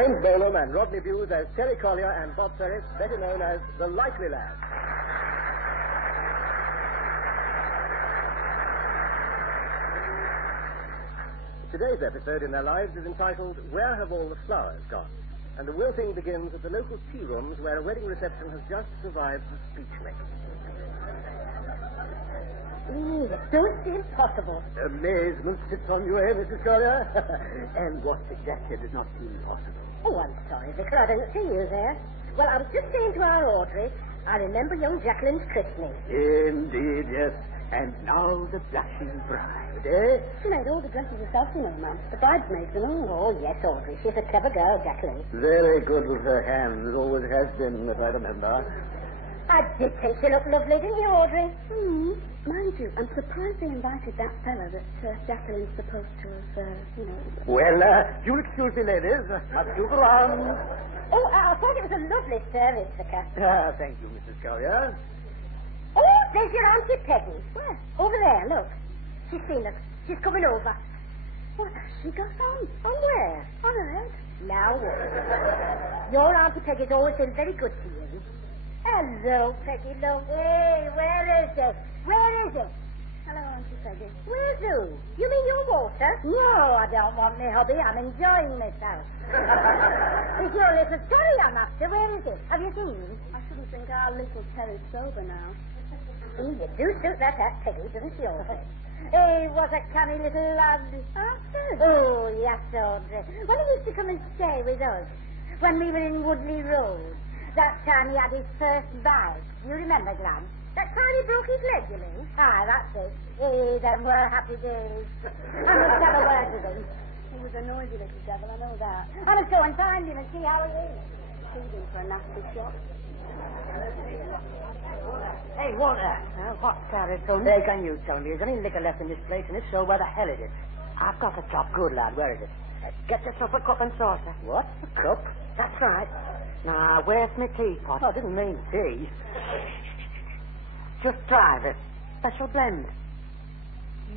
James Bolam and Rodney Bewes as Terry Collier and Bob Ferris, better known as the Likely Lads. Today's episode in their lives is entitled Where Have All the Flowers Gone? And the wilting begins at the local tea rooms where a wedding reception has just survived the speech making. Don't seem possible. Amazement sits on you, eh, Mrs. Collier? And what exactly does not seem possible? Oh, I'm sorry, Vicar. I didn't see you there. Well, I was just saying to our Audrey, I remember young Jacqueline's christening. Indeed, yes. And now the blushing bride, eh? She made all the dresses herself, you know, Mum. The bridesmaids and all. Oh, yes, Audrey. She's a clever girl, Jacqueline. Very good with her hands. Always has been, if I remember. I did think she looked lovely, didn't you, Audrey? Mind you, I'm surprised they invited that fellow that Jacqueline's supposed to have, Well, you'll excuse me, ladies. Must you go on? Oh, I thought it was a lovely service, Vicar. Thank you, Mrs. Collier. Oh, there's your Auntie Peggy. Where? Over there, look. She's seen us. She's coming over. What has she got on? On where? On her head. Now what? Your Auntie Peggy's always been very good to you. Hello, Peggy, love. Hey, where is it? Where is it? Hello, Auntie Peggy. Where's who? You mean your Walter? No, I don't want me hubby. I'm enjoying myself. It's your little Terry I'm after. Where is it? Have you seen him? I shouldn't think our little Terry's sober now. You do suit that hat, Peggy, doesn't she, Audrey? Hey, what a canny little lad. Oh, yes, Audrey. When he used to come and stay with us, when we were in Woodley Road, that time he had his first bite. You remember, Glam? That time he broke his leg, you mean? Ah, that's it. Hey, them were happy days. I must have a word with him. He was a noisy little devil, I know that. I must go and find him and see how he is. Feeding for a nasty shot. Hey, Walter. What's that? Hey, can you tell me, is there any liquor left in this place? And if so, where the hell is it? I've got the top. Good, lad. Where is it? Get yourself a cup and saucer. What? A cup? That's right. Now, where's my teapot? Oh, I didn't mean tea. Just try this. Special blend.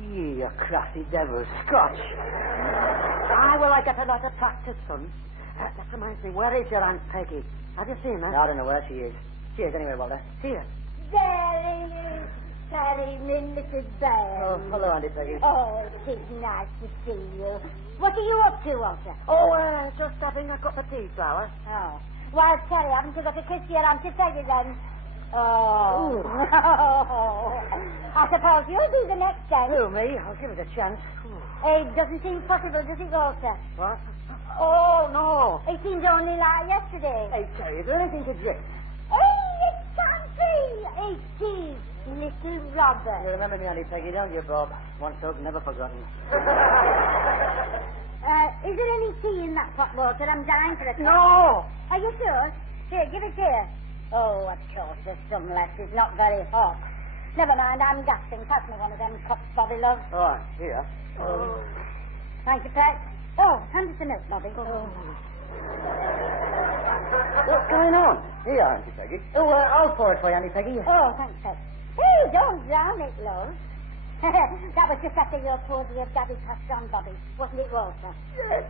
You crafty devil. Scotch. Will I get a lot of practice, son? That reminds me, where is your Aunt Peggy? Have you seen her? I don't know where she is. She is anyway, Walter. See her? There he is, Terry, my little bear. Oh, hello, Auntie Peggy. Oh, it is nice to see you. What are you up to, Walter? Oh, just having a cup of tea, Flower. Oh. Well, Terry, haven't you got to kiss your Auntie Peggy then? Oh. I suppose you'll be the next then. Who, me? I'll give it a chance. It doesn't seem possible, does it, Walter? What? Oh, no. It seems only like yesterday. Hey, Terry, is there anything to drink? Hey, it can't be. It is little Robert. You remember me, Auntie Peggy, don't you, Bob? Once told, never forgotten. Is there any tea in that pot, Walter? I'm dying for a cup. No. Are you sure? Here, give it here. Oh, of course, there's some left. It's not very hot. Never mind, I'm gasping. Pass me one of them cups, Bobby, love. Oh, here. Oh. Thank you, Pat. Oh, hand us a milk, Bobby. Oh. What's going on? Here, Auntie Peggy. Oh, I'll pour it for you, Auntie Peggy. Oh, thanks, Pat. Hey, don't drown it, love. That was just after your poetry of Daddy passed on, Bobby. Wasn't it, Walter? Yes.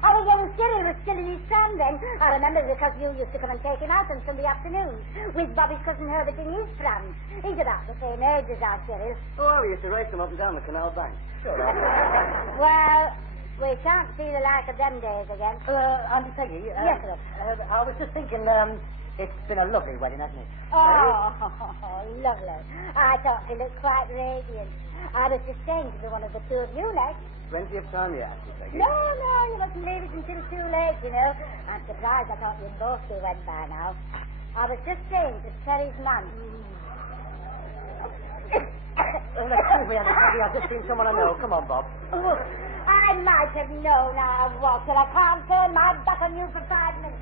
I was getting silly. He was still in his tram then. I remember because you used to come and take him out on Sunday afternoons with Bobby's cousin Herbert in his tram. He's about the same age as our Cyril. Oh, we used to race them up and down the canal bank. Sure. Well, we can't see the like of them days again. Auntie Peggy. Yes, sir. I was just thinking, it's been a lovely wedding, hasn't it? Oh, lovely. I thought you looked quite radiant. I was just saying to be one of the two of you next. Plenty of time yet, Auntie Peggy. No, you mustn't leave it until too late, you know. I'm surprised I thought you'd both be wed by now. I was just saying to Terry's man. Excuse me, Auntie Peggy, I've just seen someone I know. Come on, Bob. Oh, I might have known, Walter. I can't turn my back on you for 5 minutes.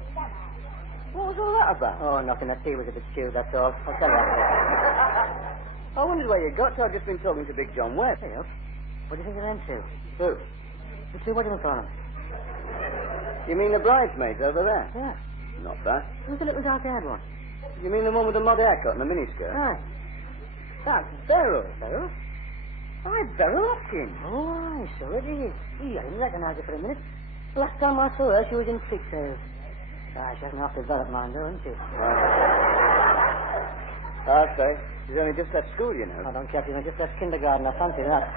What was all that about? Oh, nothing. The tea was a bit stewed, that's all. I'll tell you after. I wondered where you got to. I've just been talking to Big John West. Hey, what do you think of them two? Who? The two, what do you call them? You mean the bridesmaids over there? Yeah. Not bad. Who's the little dark-haired one? You mean the one with the mud haircut and the miniskirt? Right. That's Beryl. Beryl? Why, Beryl Hopkins. Oh, so it is. Gee, I didn't recognize her for a minute. Last time I saw her, she was in fixers. Ah, she hasn't half developed mind, though, hasn't she? I'll say. She's only just left school, you know. I don't care if she's just left kindergarten. I fancy that.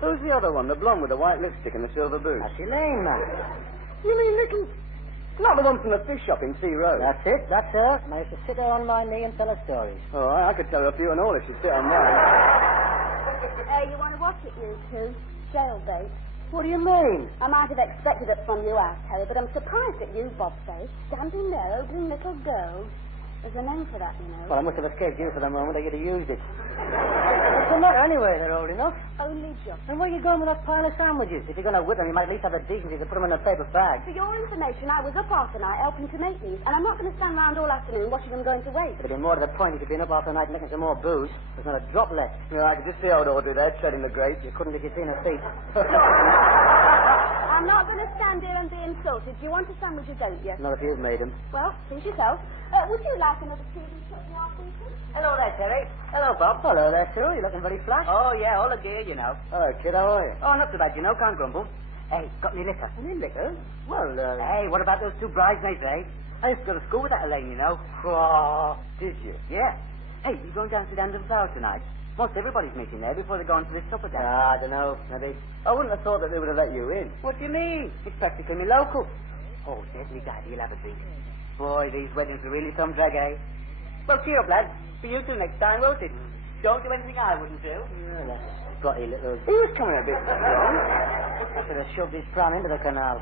Who's the other one? The blonde with the white lipstick and the silver boots? That's Elaine, man. You mean little... Not the one from the fish shop in Sea Road? That's it. That's her. And I used to sit her on my knee and tell her stories. Oh, I could tell her a few and all if she'd sit on mine. You want to watch it, you two? Jailbait. What do you mean? I might have expected it from you, Aunt Terry, but I'm surprised at you, Bobface, standing there ogling little girls. There's a name for that, you know. Well, I must have escaped you for the moment. I could have used it. What's the matter anyway? They're old enough. Only just. And where are you going with that pile of sandwiches? If you're going to whip them, you might at least have the decency to put them in a paper bag. For your information, I was up half the night helping to make these, and I'm not going to stand round all afternoon watching them going to waste. It'd have been more to the point if you'd been up half the night making some more booze. There's not a drop left. Yeah, I could just see old Audrey there treading the grate. You couldn't if you'd seen her feet. I'm not going to stand here and be insulted. Do you want a sandwich or don't you? Not if you've made them. Well, please yourself. Would you like another tea and chutney after you? Hello there, Terry. Hello, Bob. Hello there, Sue. You're looking very flash. Oh, yeah, all the gear, you know. Hello, kid, how are you? Oh, not too bad, you know. Can't grumble. Hey, got any liquor? Any liquor? Well, Hey, what about those two bridesmaids, eh? I used to go to school with that Elaine, you know. Oh, did you? Yeah. Hey, you going down to the Andon Flower tonight? Most everybody's meeting there before they go on to this supper dance. I don't know, maybe. I wouldn't have thought that they would have let you in. What do you mean? It's practically me local. Oh, deadly guy, you'll have a drink. Boy, these weddings are really some drag, eh? Well, cheer up, lads. For you two next time, won't it? Don't do anything I wouldn't do. Yeah, that's spotty little... He was coming a bit strong. I should have shoved his pram into the canal.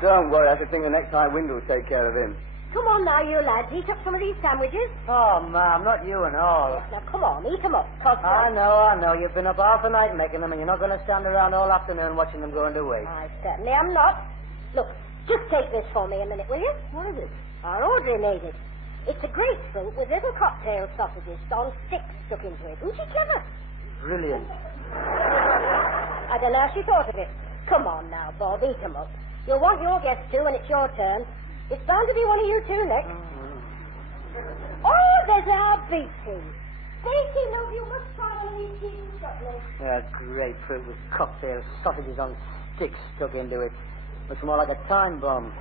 Don't worry, I should think the next high wind will take care of him. Come on now, you lads. Eat up some of these sandwiches. Oh, ma'am, not you and all. Now, come on. Eat them up. I know. You've been up half the night making them, and you're not going to stand around all afternoon watching them go into waste. I certainly am not. Look, just take this for me a minute, will you? What is it? Our Audrey made it. It's a grapefruit with little cocktail sausages on sticks stuck into it. Isn't she clever? Brilliant. I don't know how she thought of it. Come on now, Bob. Eat them up. You'll want your guests too when it's your turn. It's bound to be one of you two next. Oh, there's our Beatty. Beatty, love, you must try one of these cheese and chutney. Yeah, grapefruit with cocktail sausages on sticks stuck into it. Looks more like a time bomb.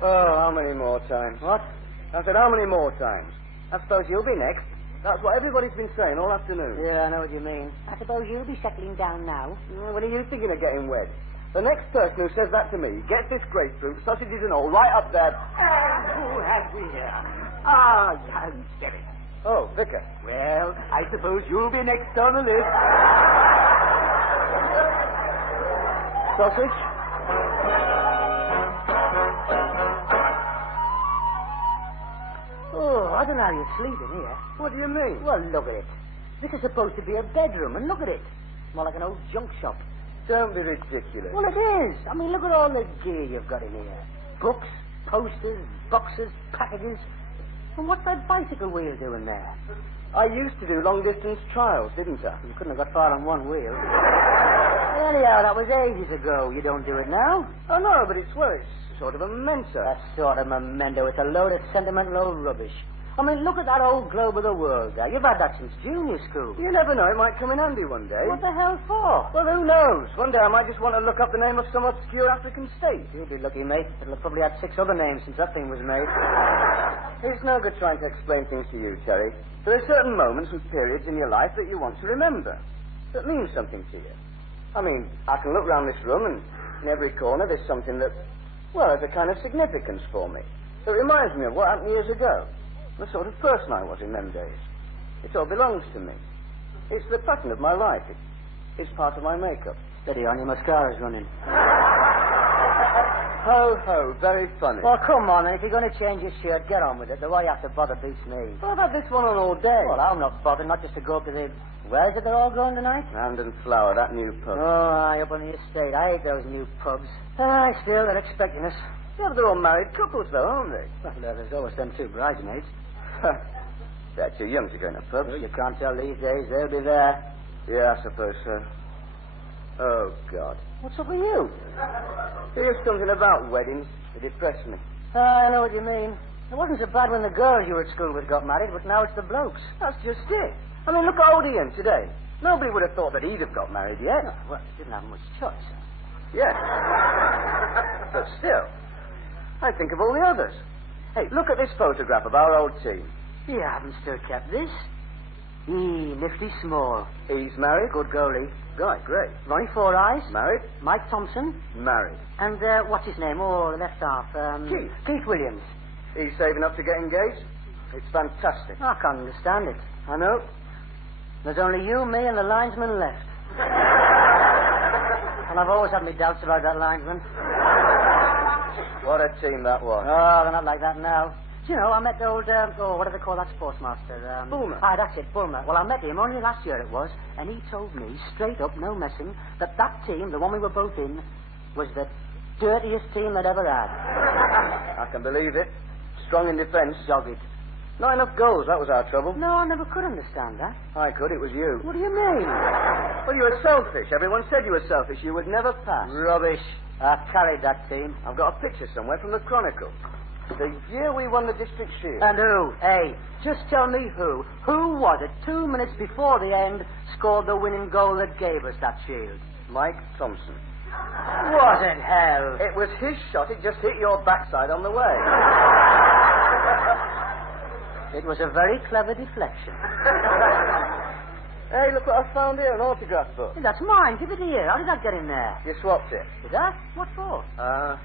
Oh, how many more times? What? I said, how many more times? I suppose you'll be next. That's what everybody's been saying all afternoon. Yeah, I know what you mean. I suppose you'll be settling down now. When are you thinking of getting wed? The next person who says that to me gets this grapefruit, sausages and all, right up there. Who have we here? Ah, young Derek. Oh, Vicar. Well, I suppose you'll be next on the list. Sausage? Oh, I don't know how you're sleeping here. What do you mean? Well, look at it. This is supposed to be a bedroom, and look at it. More like an old junk shop. Don't be ridiculous. Well, it is. I mean, look at all the gear you've got in here. Books, posters, boxes, packages. And what's that bicycle wheel doing there? I used to do long-distance trials, didn't I? You couldn't have got far on one wheel. Anyhow, that was ages ago. You don't do it now? Oh, no, but it's sort of a memento. That sort of memento. It's a load of sentimental old rubbish. I mean, look at that old globe of the world there. You've had that since junior school. You never know. It might come in handy one day. What the hell for? Well, who knows? One day I might just want to look up the name of some obscure African state. You'll be lucky, mate. It'll have probably had 6 other names since that thing was made. It's no good trying to explain things to you, Terry. There are certain moments and periods in your life that you want to remember, that mean something to you. I mean, I can look round this room and in every corner there's something that, well, has a kind of significance for me. That reminds me of what happened years ago. The sort of person I was in them days. It all belongs to me. It's the pattern of my life. It's part of my makeup. Steady on, your mascara's running. Ho, ho, very funny. Well, come on, then. If you're going to change your shirt, get on with it. The way you have to bother beats me. Well, I've had this one on all day. Well, I'm not bothered, not just to go up to the... Where is it they're all going tonight? Andon Flower, that new pub. Oh, aye, up on the estate. I hate those new pubs. Aye, still, they're expecting us. Yeah, but they're all married couples, though, aren't they? Well, there's always them 2 bridesmaids. They're too young to go in a pub. Well, you can't tell these days. They'll be there. Yeah, I suppose so. Oh, God. What's up with you? Here's something about weddings that depress me. I know what you mean. It wasn't so bad when the girls you were at school with got married, but now it's the blokes. That's just it. I mean, look at old Ian today. Nobody would have thought that he'd have got married yet. No, well, he didn't have much choice. Yes. But still, I think of all the others. Hey, look at this photograph of our old team. You haven't still kept this. Nifty Small. He's married. Good goalie. Right, great. Ronnie Four Eyes. Married. Mike Thompson. Married. And, what's his name? Oh, the left half. Keith. Keith Williams. He's saving up to get engaged. It's fantastic. I can't understand it. I know. There's only you, me, and the linesman left. And I've always had my doubts about that linesman. What a team that was. Oh, they're not like that now. Do you know, I met the old, what do they call that sportsmaster? Bulmer. That's it, Bulmer. Well, I met him only last year it was, and he told me, straight up, no messing, that team, the one we were both in, was the dirtiest team they'd ever had. I can believe it. Strong in defence. Dogged. Not enough goals, that was our trouble. No, I never could understand that. I could, it was you. What do you mean? Well, you were selfish. Everyone said you were selfish. You would never pass. Rubbish. I carried that team. I've got a picture somewhere from the Chronicle. The year we won the district shield. And who? Hey, just tell me who. Who was it, 2 minutes before the end, scored the winning goal that gave us that shield? Mike Thompson. Was it hell? It was his shot. It just hit your backside on the way. It was a very clever deflection. Hey, look what I found here, an autograph book. Hey, that's mine. Give it here. How did that get in there? You swapped it. Did that? What for?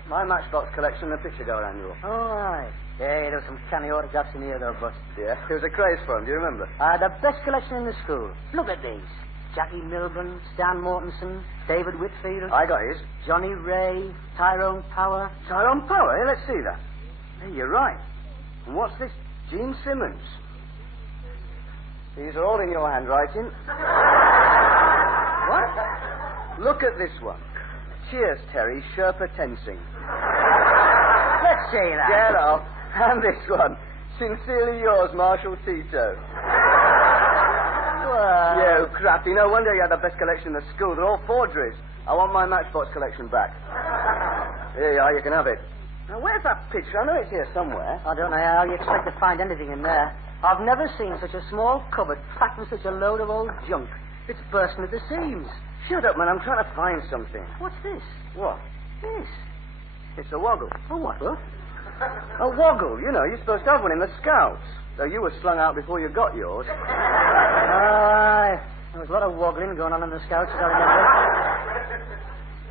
My Matchbox collection and the Picture Go annual. All right. Hey, there were some canny autographs in here, though, but... Yeah, there was a craze for them, do you remember? The best collection in the school. Look at these. Jackie Milburn, Stan Mortensen, David Whitfield. I got his. Johnny Ray, Tyrone Power. Tyrone Power? Hey, let's see that. Hey, you're right. And what's this? Gene Simmons. These are all in your handwriting. What? Look at this one. Cheers, Terry. Sherpa Tensing. Let's see that. Get off. And this one. Sincerely yours, Marshall Tito. Well... You crappy. No wonder you had the best collection in the school. They're all forgeries. I want my Matchbox collection back. Here you are. You can have it. Now, where's that picture? I know it's here somewhere. I don't know how you expect to find anything in there. I've never seen such a small cupboard packed with such a load of old junk. It's bursting at the seams. Shut up, man. I'm trying to find something. What's this? What? This. It's a woggle. A what? A woggle. You know, you're supposed to have one in the Scouts. Though you were slung out before you got yours. Aye. There was a lot of waggling going on in the Scouts, as I remember.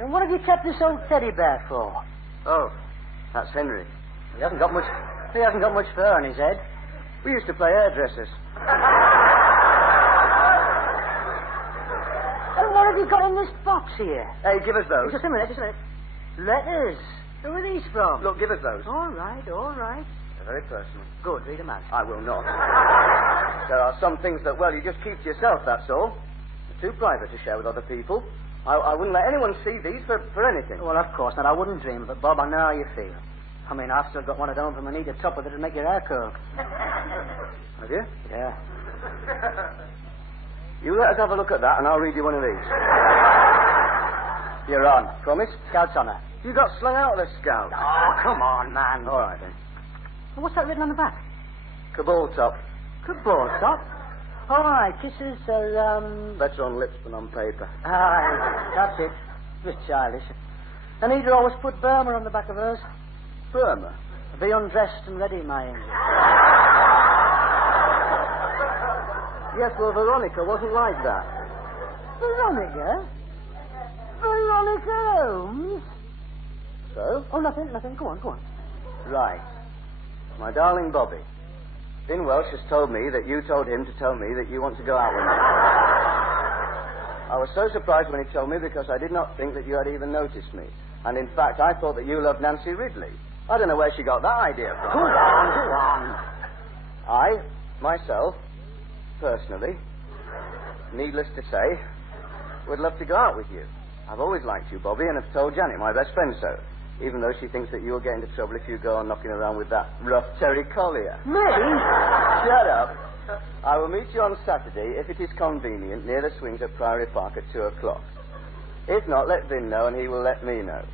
And what have you kept this old teddy bear for? Oh, that's Henry. He hasn't got much fur on his head. We used to play hairdressers. And what have you got in this box here? Hey, give us those. Just a minute. Letters. Who are these from? Look, give us those. All right. They're very personal. Good, read them out. I will not. There are some things that, well, you just keep to yourself, that's all. They're too private to share with other people. I wouldn't let anyone see these for anything. Well, of course not. I wouldn't dream of it, Bob. I know how you feel. I mean, I've still got one at home from Anita Tupper that'll make your hair curl. Have you? Yeah. You let us have a look at that, and I'll read you one of these. You're on. Promise? Scout's honour. You got slung out of the Scouts. Oh, come on, man. All right, then. Well, what's that written on the back? Cabal top. Cabal top? All right, kisses are, Better on lips than on paper. Aye, that's it. A bit childish. Anita always put Burma on the back of hers. Burma? Be undressed and ready, my angel. Yes, well, Veronica wasn't like that. Veronica? Veronica Holmes? So? Oh, nothing. Go on. Right. My darling Bobby. Finn Welsh has told me that you told him to tell me that you want to go out with me. I was so surprised when he told me because I did not think that you had even noticed me. And in fact, I thought that you loved Nancy Ridley. I don't know where she got that idea from. Go on. I, myself, personally, needless to say, would love to go out with you. I've always liked you, Bobby, and have told Janet, my best friend, so. Even though she thinks that you'll get into trouble if you go on knocking around with that rough Terry Collier. Me? Shut up. I will meet you on Saturday, if it is convenient, near the swings at Priory Park at 2:00. If not, let Vin know and he will let me know.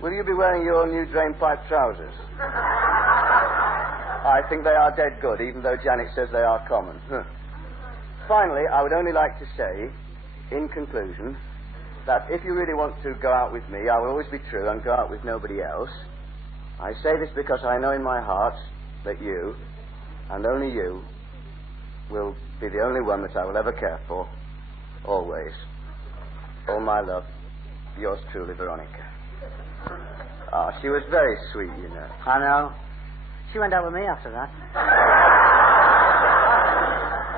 Will you be wearing your new drainpipe trousers? I think they are dead good, even though Janet says they are common. Finally, I would only like to say, in conclusion, that if you really want to go out with me, I will always be true and go out with nobody else. I say this because I know in my heart that you, and only you, will be the only one that I will ever care for. Always. All my love. Yours truly, Veronica. Ah, she was very sweet, you know. I know. She went out with me after that.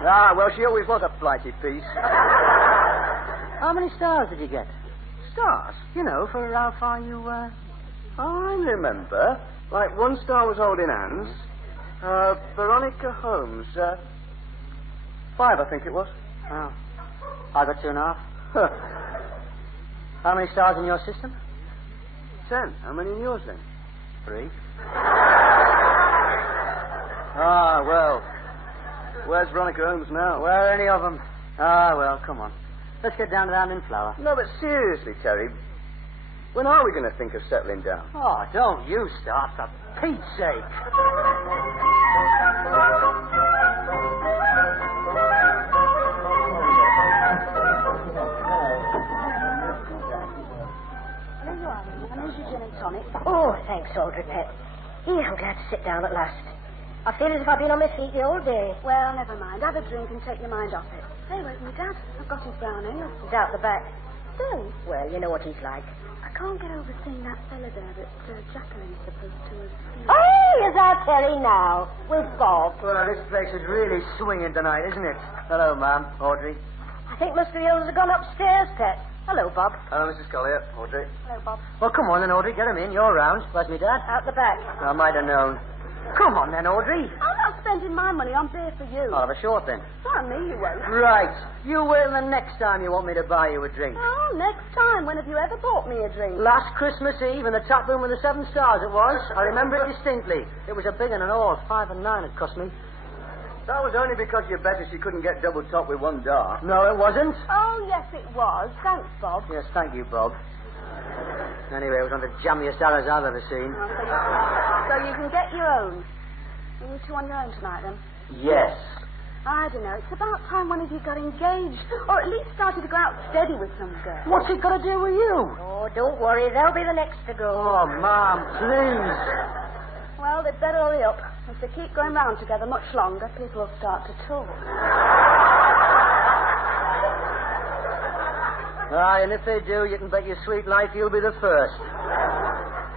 Ah, well, she always was a flighty piece. How many stars did you get? Stars? You know, for how far you, I remember. Like, one star was holding hands. Veronica Holmes. 5, I think it was. Oh. I got 2.5. Huh. How many stars in your system? 10. How many in yours, then? 3. Ah, well. Where's Veronica Holmes now? Where are any of them? Ah, well, come on. Let's get down to that in flower. No, but seriously, Terry, when are we going to think of settling down? Oh, don't you start, for Pete's sake. There you are, Minnie. And here's your gin and tonic. Oh, thanks, Audrey Pet. Here, I'm glad to sit down at last. I feel as if I've been on my feet the whole day. Well, never mind. Have a drink and take your mind off it. Hey, where's my dad? I've got his brown ale. He's out the back. So, Well, you know what he's like. I can't get over seeing that fella there that Jacqueline's supposed to have seen. Oh, here's our Terry now, with Bob. Well, this place is really swinging tonight, isn't it? Hello, Ma'am. Audrey. I think Mr. Hills has gone upstairs, Pet. Hello, Bob. Hello, Mrs. Collier. Audrey. Hello, Bob. Well, come on then, Audrey. Get him in. You're round. Where's me dad? Out the back. I might have known. Come on then, Audrey. I'm not spending my money on beer for you. I'll have a short then. Not me, you won't. Right. You will the next time you want me to buy you a drink. Oh, next time. When have you ever bought me a drink? Last Christmas Eve in the top room with the 7 stars it was. I remember it distinctly. It was a big one and all. 5 and 9 it cost me. That was only because you bet her she couldn't get double top with one dart. No, it wasn't. Oh, yes, it was. Thanks, Bob. Yes, thank you, Bob. Anyway, it was one of the jammiest hours I've ever seen. Oh, so you can get your own. Are you two on your own tonight, then? Yes. I don't know. It's about time one of you got engaged. Or at least started to go out steady with some girl. What's it got to do with you? Oh, don't worry. They'll be the next to go. Oh, Mom, please. Well, they'd better hurry up. If they keep going round together much longer, people will start to talk. Aye, and if they do, you can bet your sweet life you'll be the first.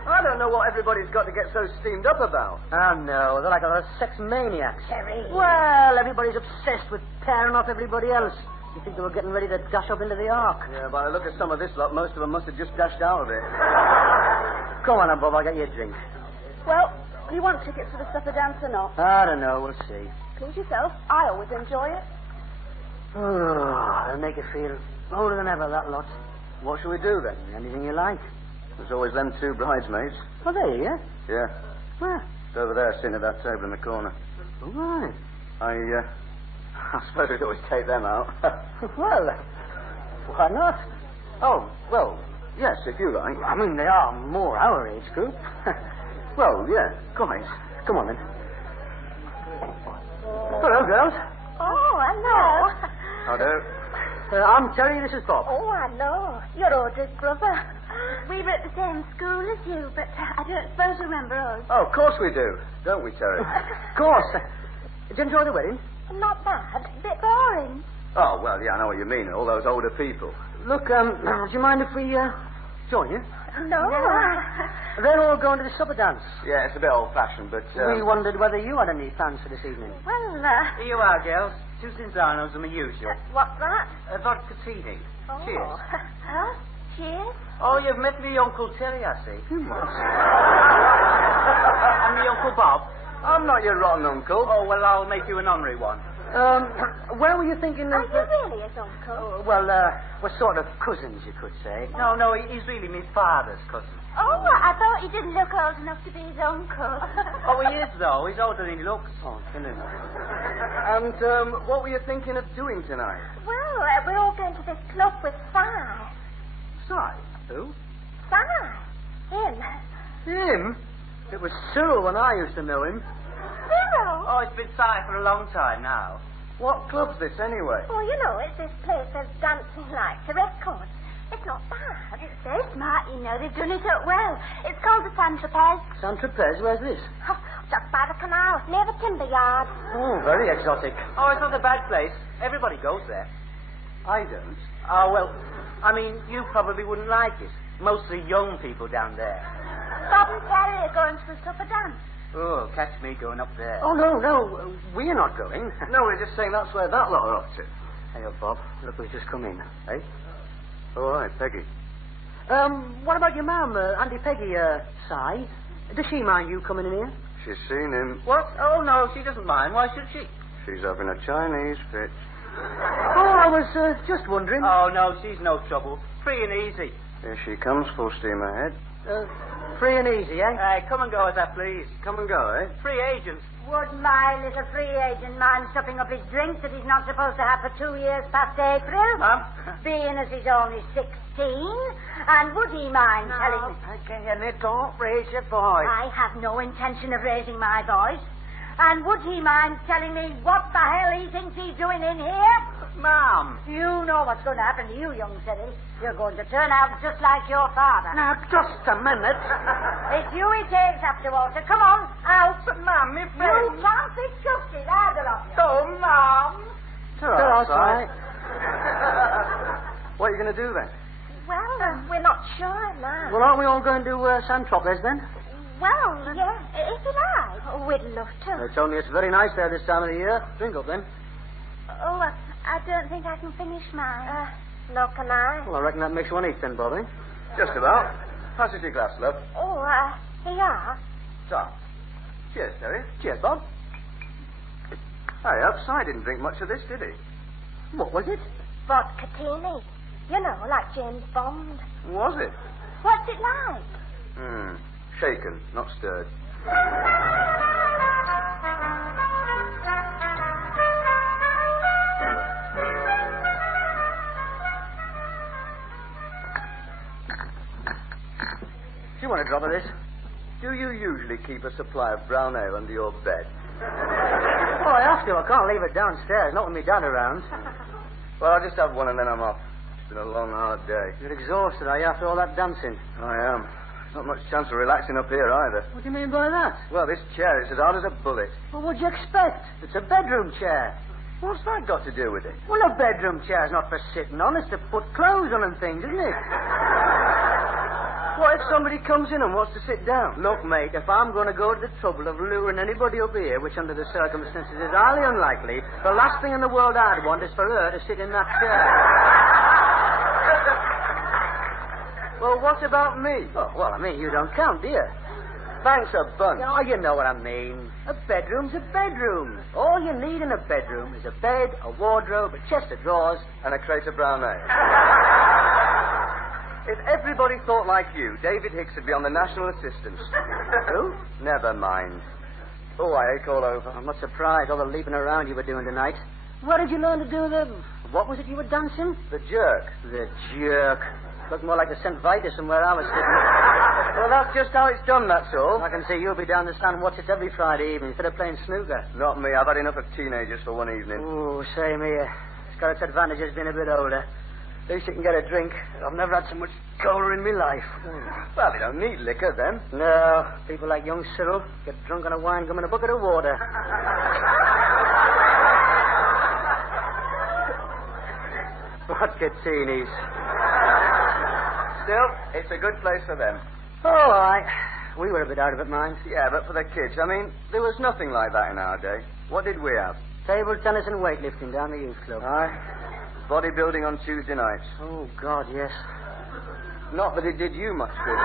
I don't know what everybody's got to get so steamed up about. Oh, no, they're like a lot of sex maniacs. Terry. Well, everybody's obsessed with pairing off everybody else. You think they were getting ready to dash up into the ark? Yeah, by the look of some of this lot, most of them must have just dashed out of it. Come on, then, Bob, I'll get you a drink. Well, do you want tickets for the supper dance or not? I don't know, we'll see. Please yourself. I always enjoy it. Oh, they'll make you feel older than ever, that lot. What shall we do, then? Anything you like. There's always them 2 bridesmaids. Oh, there you are. Yeah. Where? It's over there, sitting at that table in the corner. All right. I suppose we'd always take them out. Well, why not? Oh, well, yes, if you like. I mean, they are more our age group. Well, yeah, quite. Come on, then. Hello, girls. Oh, hello. How do? I'm Terry, this is Bob. Oh, I know. You're Audrey's brother. We were at the same school as you, but I don't suppose you remember us. Oh, of course we do. Don't we, Terry? Of course. Did you enjoy the wedding? Not bad. Bit boring. Oh, well, yeah, I know what you mean. All those older people. Look, do you mind if we join you? No. They're all going to the supper dance. Yeah, it's a bit old-fashioned, but... We wondered whether you had any plans for this evening. Well, Here you are, girls. 2 Cinzanos and the usual. what's that? A vodka teeny. Oh. Cheers. Huh? Cheers? Oh, you've met me Uncle Terry, I see. And me Uncle Bob. I'm not your rotten uncle. Oh, well, I'll make you an honorary one. Where were you thinking Are of... you really his uncle? Well, we're sort of cousins, you could say. No, he's really my father's cousin. Oh, I thought he didn't look old enough to be his uncle. Oh, he is, though. He's older than he looks. Oh, brilliant. And, what were you thinking of doing tonight? Well, we're all going to this club with Si. Si? Who? Si. Him. Him? It was Cyril when I used to know him. Cyril. Oh, it's been silent for a long time now. What club's this, anyway? Oh, you know, it's this place of dancing lights, a record. It's not bad. It's very smart, you know. They've done it up well. It's called the Saint-Tropez. Saint-Tropez? Where's this? Just by the canal, near the timber yard. Oh, very exotic. Oh, it's not a bad place. Everybody goes there. I don't. Oh, well, I mean, you probably wouldn't like it. Mostly young people down there. Bob and Terry are going to the supper dance. Oh, catch me going up there. Oh, no. We're not going. No, we're just saying that's where that lot are up to. Hey, Bob. Look who's just come in. Eh? All right, Peggy. What about your mum, Auntie Peggy, Si? Does she mind you coming in here? She's seen him. What? Oh, no, she doesn't mind. Why should she? She's having a Chinese fit. Oh, I was just wondering. Oh, no, she's no trouble. Free and easy. Here she comes, full steam ahead. Free and easy, eh? Hey, come and go as I please. Come and go, eh? Free agent. Would my little free agent mind stopping up his drinks that he's not supposed to have for 2 years past April? Mum? Being as he's only 16. And would he mind telling me? Kenny, don't raise your voice. I have no intention of raising my voice. And would he mind telling me what the hell he thinks he's doing in here? Mum. You know what's going to happen to you, young silly. You're going to turn out just like your father. Now, just a minute. It's you he takes after Walter. Come on, out. But, Mum, if You can't be trusted, either of you. Oh, Mum. It's all right, right. What are you going to do, then? Well, we're not sure now. Well, aren't we all going to Saint-Tropez, then? Well, yeah, if you like. Oh, we'd love to. It's only it's very nice there this time of the year. Drink up, then. Oh, I don't think I can finish mine. Nor can I. Well, I reckon that makes one each, then, Bob, eh? Just about. Pass us your glass, love. Oh, here you are. So. Cheers, Terry. Cheers, Bob. Hey, outside didn't drink much of this, did he? What was it? Vodka-tini. You know, like James Bond. Was it? What's it like? Shaken, not stirred. Do you want a drop of this? Do you usually keep a supply of brown ale under your bed? Oh, I have to. I can't leave it downstairs. Not with me dad around. Well, I'll just have one and then I'm off. It's been a long, hard day. You're exhausted, are you, after all that dancing? I am. Not much chance of relaxing up here either. What do you mean by that? Well, this chair is as hard as a bullet. Well, what'd you expect? It's a bedroom chair. What's that got to do with it? Well, a bedroom chair's not for sitting on. It's to put clothes on and things, isn't it? What if somebody comes in and wants to sit down? Look, mate, if I'm going to go to the trouble of luring anybody up here, which under the circumstances is highly unlikely, the last thing in the world I'd want is for her to sit in that chair. Well, what about me? Oh, well, I mean, you don't count, do you? Thanks a bunch. Oh, you know what I mean. A bedroom's a bedroom. All you need in a bedroom is a bed, a wardrobe, a chest of drawers, And a crate of brown ale. If everybody thought like you, David Hicks would be on the National Assistance. Who? Never mind. Oh, I ache all over. I'm not surprised, all the leaping around you were doing tonight. Where did you learn to do the... What was it you were dancing? The jerk. The jerk. Looked more like the St. Vitus than where I was sitting. Well, that's just how it's done, that's all. I can see you'll be down the stand watch it every Friday evening instead of playing snooker. Not me. I've had enough of teenagers for one evening. Oh, same here. It's got its advantages being a bit older. At least you can get a drink. I've never had so much cola in my life. Well, they don't need liquor, then. No, people like young Cyril get drunk on a wine gum and a bucket of water. Vodka-tinis. Still, it's a good place for them. Oh, all right. We were a bit out of it, mind. Yeah, but for the kids, I mean, there was nothing like that in our day. What did we have? Table tennis and weightlifting down the youth club. Aye. Bodybuilding on Tuesday nights. Oh, God, yes. Not that it did you much good,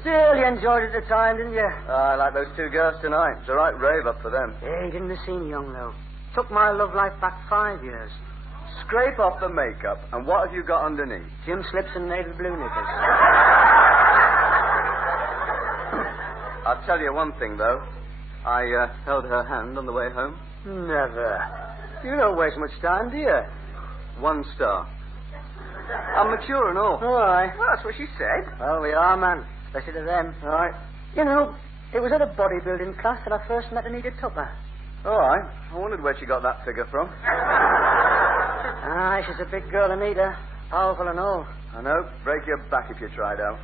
Still, you enjoyed it at the time, didn't you? I like those two girls tonight. It's a right rave up for them. Hey, didn't they seem young, though? Took my love life back 5 years. Scrape off the makeup, and what have you got underneath? Gym slips and navy blue knickers. I'll tell you one thing, though. I held her hand on the way home. Never. You don't waste much time, do you? 1 star. I'm mature and all. All right. Well, that's what she said. Well, we are, man. Especially to them. All right. You know, it was at a bodybuilding class that I first met Anita Tupper. All right. I wondered where she got that figure from. Ah, she's a big girl, Anita. Powerful and all. I know. Break your back if you try, though.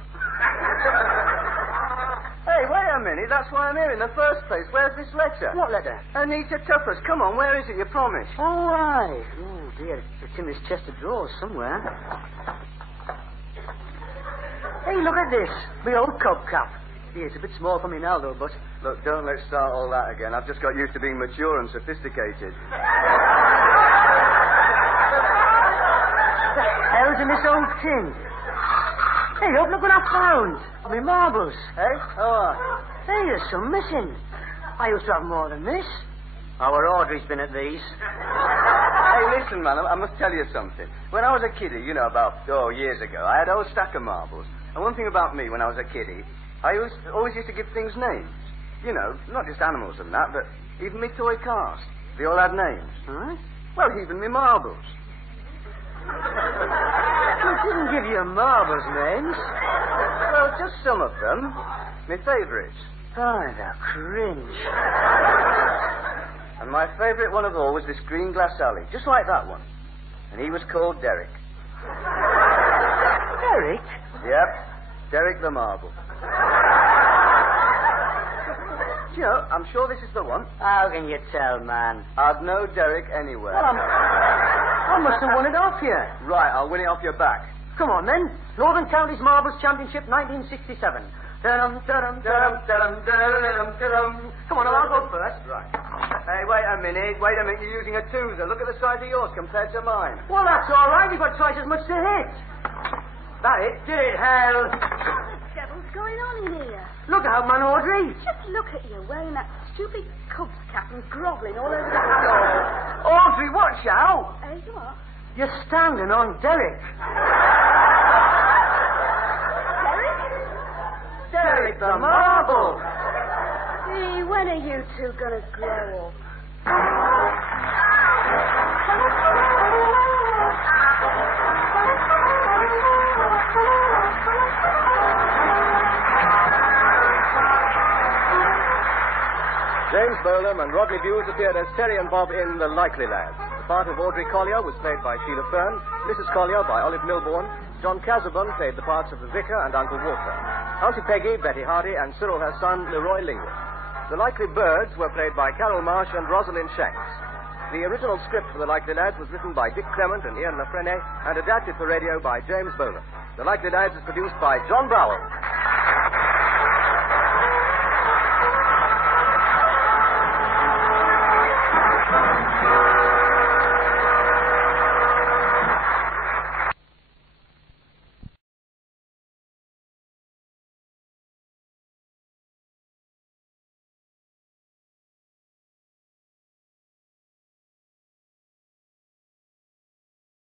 Hey, wait a minute. That's why I'm here in the first place. Where's this letter? What letter? Anita Tuffers. Come on, where is it? You promised. All right. Oh, dear. It's in this chest of drawers somewhere. Hey, look at this. My old cob cap. Yeah, it's a bit small for me now, though, but... Look, don't let's start all that again. I've just got used to being mature and sophisticated. The hell's in this old tin? Hey, look what I found. My marbles. Hey? Oh. Hey, there's some missing. I used to have more than this. Our Audrey's been at these. Hey, listen, man, I must tell you something. When I was a kiddie, you know, about, years ago, I had a whole stack of marbles. And one thing about me when I was a kiddie, I always used to give things names. You know, not just animals and that, but even me toy cars. They all had names. Huh? Well, even me marbles. You didn't give your marbles names. Well, just some of them. My favourites. Oh, the cringe. And my favourite one of all was this green glass alley, just like that one. And he was called Derek. Derek? Yep, Derek the Marble. You know, I'm sure this is the one. How can you tell, man? I'd know Derek anywhere. Well, I must have won it off you. Right, I'll win it off your back. Come on, then. Northern Counties Marbles Championship 1967. Dum, dum, dum, dum, dum, dum. Come on, I'll go first. Right. Hey, wait a minute. You're using a toozer. Look at the size of yours compared to mine. Well, that's all right. You've got twice as much to hit. That it? Did it, hell? What the devil's going on in here? Look out, man, Audrey. Just look at you wearing that stupid Cubs cap and grovelling all over the floor. Audrey, watch out. Hey, what? You're standing on Derek. Derek? Derek the Marble. Gee, when are you two going to grow up? James Bolam and Rodney Bewes appeared as Terry and Bob in The Likely Lads. The part of Audrey Collier was played by Sheila Fern, Mrs. Collier by Olive Milbourne, John Casaubon played the parts of the Vicar and Uncle Walter, Auntie Peggy, Betty Hardy, and Cyril her son, Leroy Lingwood. The Likely Birds were played by Carol Marsh and Rosalind Shanks. The original script for The Likely Lads was written by Dick Clement and Ian Lafrene and adapted for radio by James Bolam. The Likely Lads is produced by John Browell.